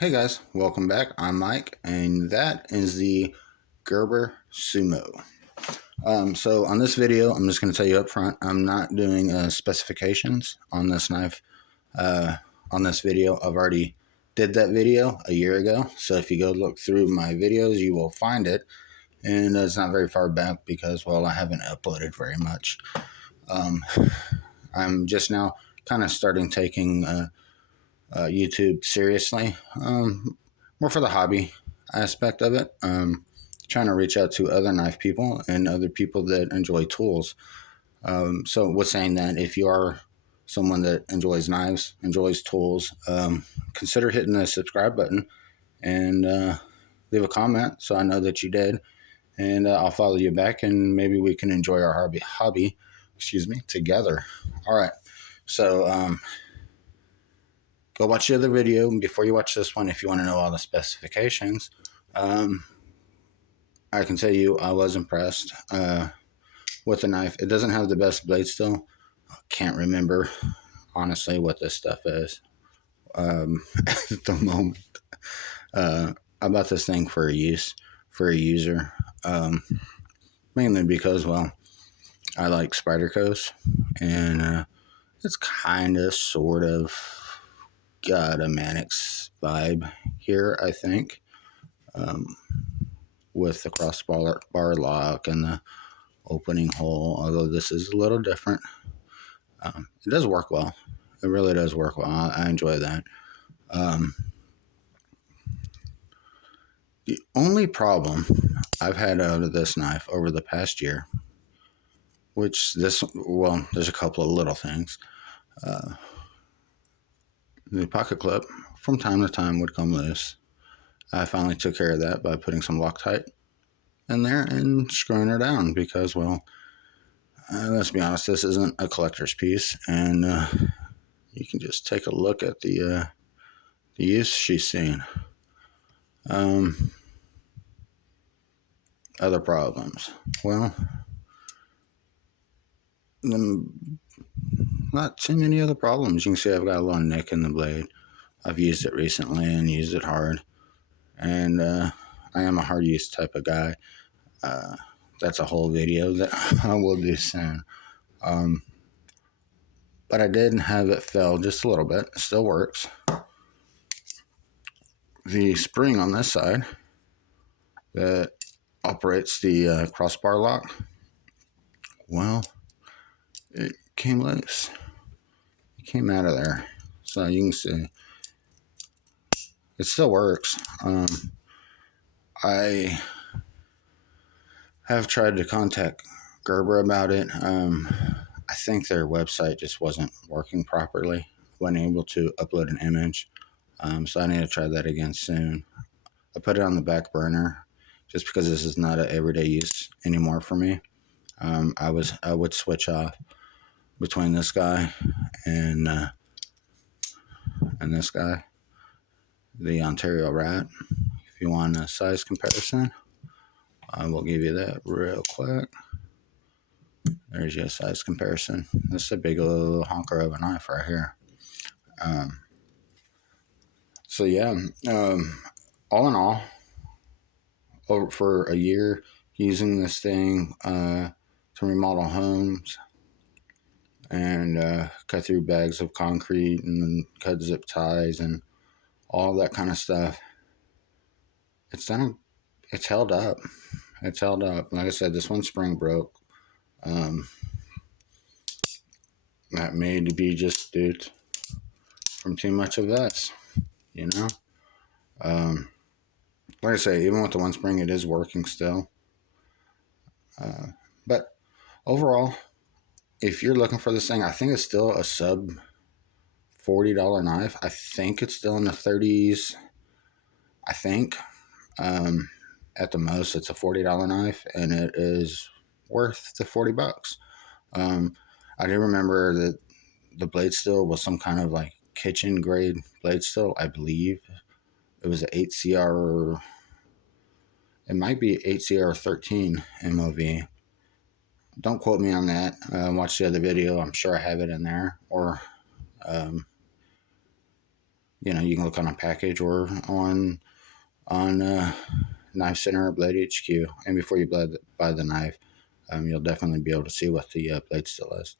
Hey guys, welcome back. I'm Mike, and that is the Gerber Sumo. So on this video, I'm just going to tell you up front, I'm not doing specifications on this knife. On this video, I've already did that video a year ago. So if you go look through my videos, you will find it. And it's not very far back because, well, I haven't uploaded very much. I'm just now kind of starting taking YouTube seriously, more for the hobby aspect of it. Trying to reach out to other knife people and other people that enjoy tools. So, with saying that, if you are someone that enjoys knives, enjoys tools, consider hitting the subscribe button and leave a comment so I know that you did, and I'll follow you back, and maybe we can enjoy our hobby, together. All right. So, go watch the other video before you watch this one if you want to know all the specifications. I can tell you I was impressed with the knife. It doesn't have the best blade steel. I can't remember, honestly, what this stuff is at the moment. I bought this thing for a user, mainly because, well, I like Spyderco's, and it's kind of, sort of got a Mannix vibe here, I think, with the crossbar lock and the opening hole, although this is a little different. It does work well. It really does work well. I enjoy that. The only problem I've had out of this knife over the past year, there's a couple of little things. The pocket clip from time to time would come loose. I finally took care of that by putting some Loctite in there and screwing her down because, well, let's be honest, this isn't a collector's piece, and you can just take a look at the use she's seen. Other problems. Well, not too many other problems. You can see I've got a little nick in the blade. I've used it recently and used it hard, and I am a hard use type of guy. That's a whole video that I will do soon. But I did have it fail just a little bit. It still works. The spring on this side that operates the crossbar lock, well, it came loose. It came out of there. So you can see it still works. I have tried to contact Gerber about it. I think their website just wasn't working properly. Wasn't able to upload an image. So I need to try that again soon. I put it on the back burner just because this is not an everyday use anymore for me. I would switch off between this guy and this guy, the Ontario Rat. If you want a size comparison, I will give you that real quick. There's your size comparison. This is a big old honker of a knife right here. So yeah, all in all, over for a year using this thing to remodel homes and cut through bags of concrete and cut zip ties and all that kind of stuff. It's held up. It's held up. Like I said, this one spring broke. That may be just due from too much of this, you know. Like I say, even with the one spring, it is working still. But overall, if you're looking for this thing, I think it's still a sub $40 knife. I think it's still in the 30s. I think at the most it's a $40 knife, and it is worth the $40. I do remember that the blade steel was some kind of like kitchen grade blade steel. I believe it was an 8CR. It might be 8CR13 MOV. Don't quote me on that. Watch the other video. I'm sure I have it in there. Or You know, you can look on a package or on Knife Center or Blade HQ, and before you buy the knife, you'll definitely be able to see what the blade steel is.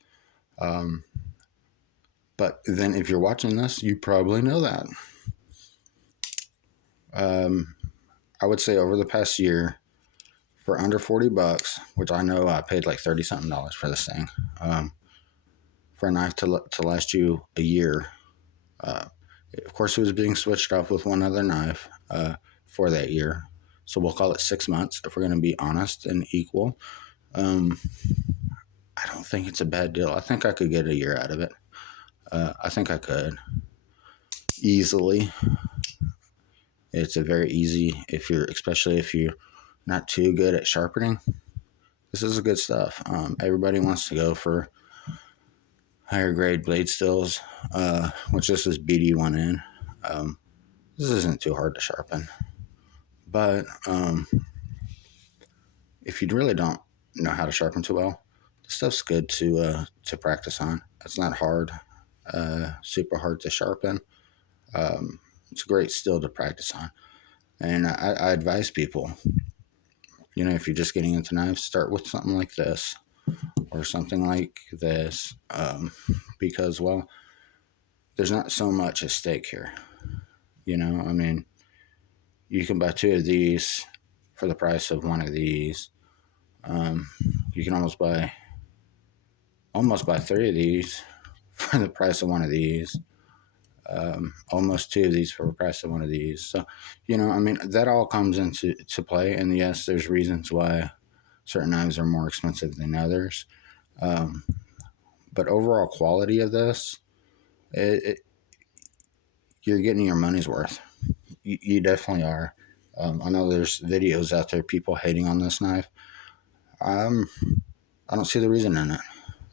But then, if you're watching this, you probably know that. I would say over the past year, for under $40, which I know I paid like 30 something dollars for this thing, for a knife to last you a year. Of course, it was being switched off with one other knife for that year. So we'll call it 6 months if we're going to be honest and equal. I don't think it's a bad deal. I think I could get a year out of it. I think I could easily. It's a very easy, especially if you're not too good at sharpening. This is good stuff. Everybody wants to go for higher grade blade steels, which this is BD1N. This isn't too hard to sharpen, but if you really don't know how to sharpen too well, this stuff's good to practice on. It's not hard, super hard to sharpen. It's a great steel to practice on, and I advise people, you know, if you're just getting into knives, start with something like this or something like this, because, well, there's not so much at stake here. You know, I mean, you can buy two of these for the price of one of these. You can almost buy three of these for the price of one of these. Almost two of these for the price of one of these. So, you know, I mean, that all comes into play. And yes, there's reasons why certain knives are more expensive than others. But overall quality of this, you're getting your money's worth. You definitely are. I know there's videos out there, people hating on this knife. I don't see the reason in it.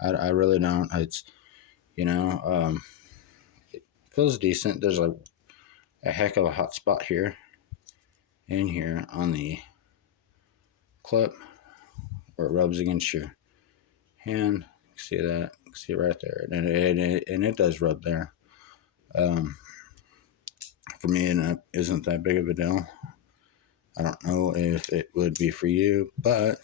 I really don't. It's, you know, it feels decent. There's a heck of a hot spot here and here on the clip where it rubs against your hand. See that? See it right there, and it does rub there. For me, it isn't that big of a deal. I don't know if it would be for you, but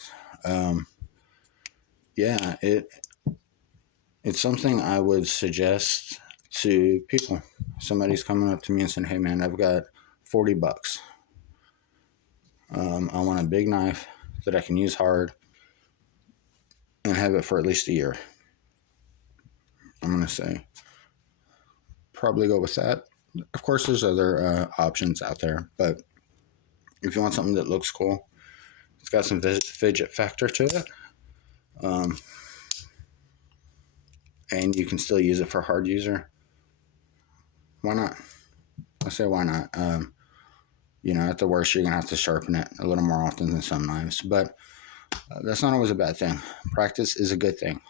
yeah, it's something I would suggest to people. Somebody's coming up to me and saying, "Hey, man, I've got $40. I want a big knife that I can use hard and have it for at least a year." I'm gonna say probably go with that. Of course, there's other options out there, but if you want something that looks cool, it's got some fidget factor to it, and you can still use it for hard user. Why not? I say why not. You know, at the worst, you're gonna have to sharpen it a little more often than some knives, but that's not always a bad thing. Practice is a good thing.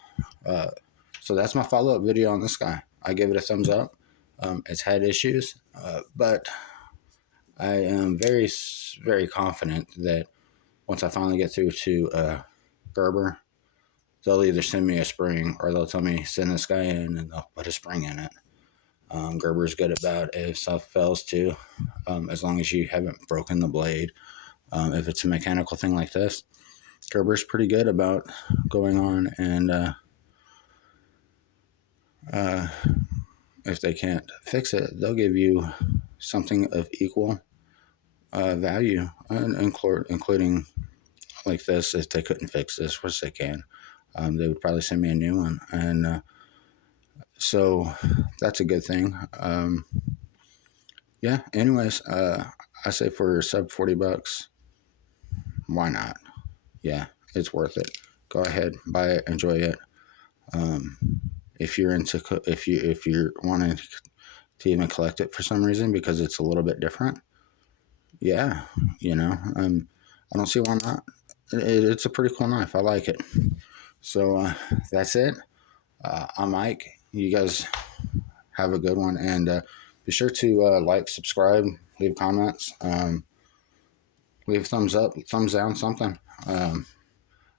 So that's my follow-up video on this guy. I give it a thumbs up. It's had issues, but I am very, very confident that once I finally get through to Gerber, they'll either send me a spring or they'll tell me send this guy in and they'll put a spring in it. Gerber's good about if stuff fails too, as long as you haven't broken the blade. If it's a mechanical thing like this, Gerber's pretty good about going on and if they can't fix it, they'll give you something of equal value, including like this. If they couldn't fix this, which they can, they would probably send me a new one, and so that's a good thing. Yeah. Anyways, I say for sub $40, why not? Yeah, it's worth it. Go ahead, buy it, enjoy it. If you're if you're wanting to even collect it for some reason because it's a little bit different, yeah, you know, I don't see why not. It's a pretty cool knife. I like it. So that's it. I'm Mike. You guys have a good one, and be sure to like, subscribe, leave comments, leave thumbs up, thumbs down, something. I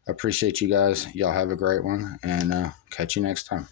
appreciate you guys. Y'all have a great one, and catch you next time.